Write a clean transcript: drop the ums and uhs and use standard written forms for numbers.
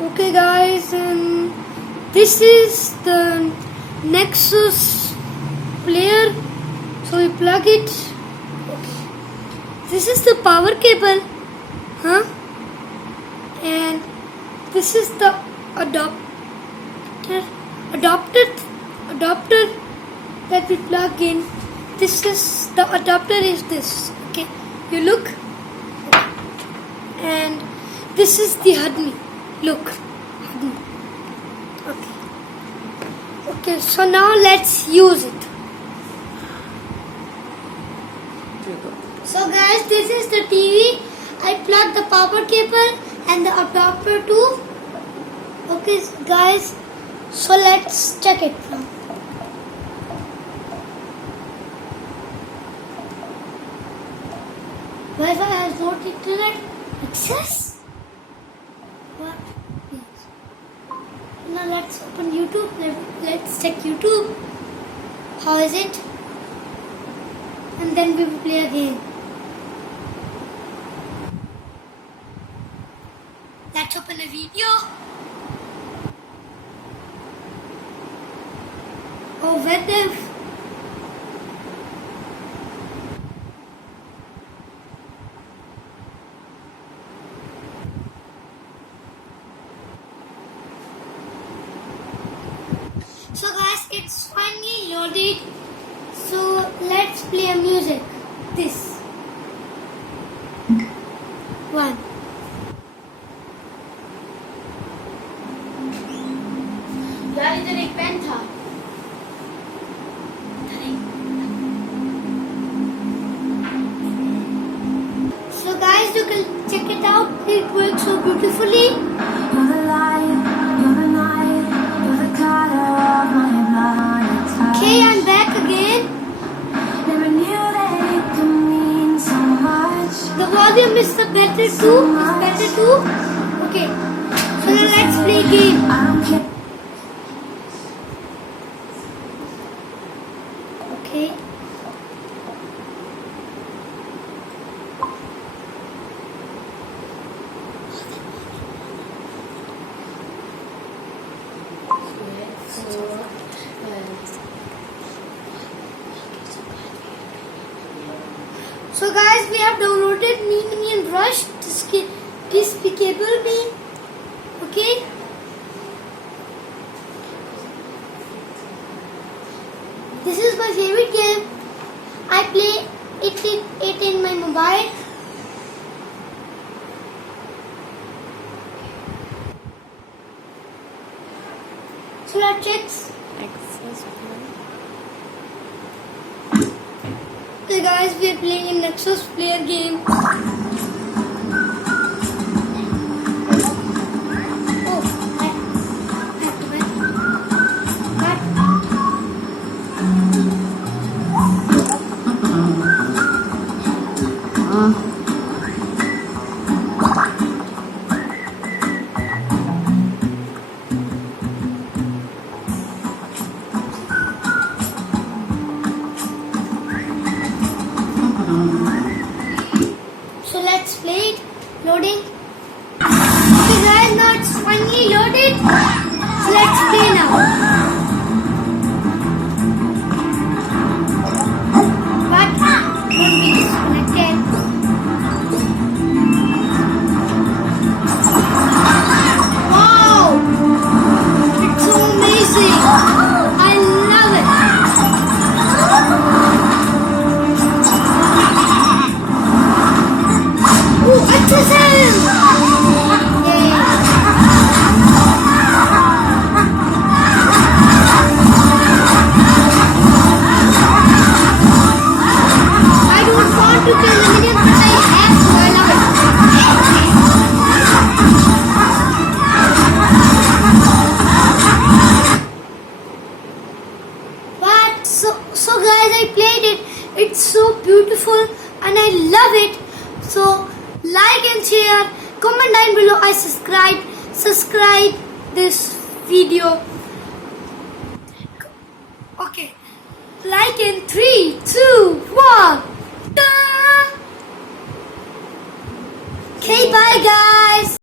Okay guys, and this is the Nexus player, so we plug it. Okay. This is the power cable, and this is the adapter that we plug in. This is the adapter is this. Okay, you look, and this is the HUD. Look. Okay, so now let's use it. So guys, this is the TV. I plugged the power cable and the adapter too. Okay guys, so let's check it now. Wi-Fi has not internet access. What? Yes. Now let's open YouTube. Let's check YouTube. How is it? And then we will play a game. Let's open a video. Oh, where the... So guys, it's finally loaded. So let's play a music. This one. यार इधर एक pen था. So guys, you can check it out. It works so beautifully. You're the light, you're the night, you're the color of my blood. Okay, I'm back again. Never knew that it could mean so much. The volume is better too. It's better too. Okay. So now let's play game. I don't care. Okay. So guys, we have downloaded Mini and Rush. This cable me. Okay. This is my favorite game. I play it in my mobile. So let's check. Okay guys, we are playing in Nexus player game. So let's play it. Loading. Okay guys, now it's finally loaded. So let's play now. What? Won't be disconnected. Wow! It's so amazing. I love it. So guys, I played it. It's so beautiful and I love it. So like and share, comment down below. I subscribe this video. Okay, like in 3, 2, 1. Okay, bye guys.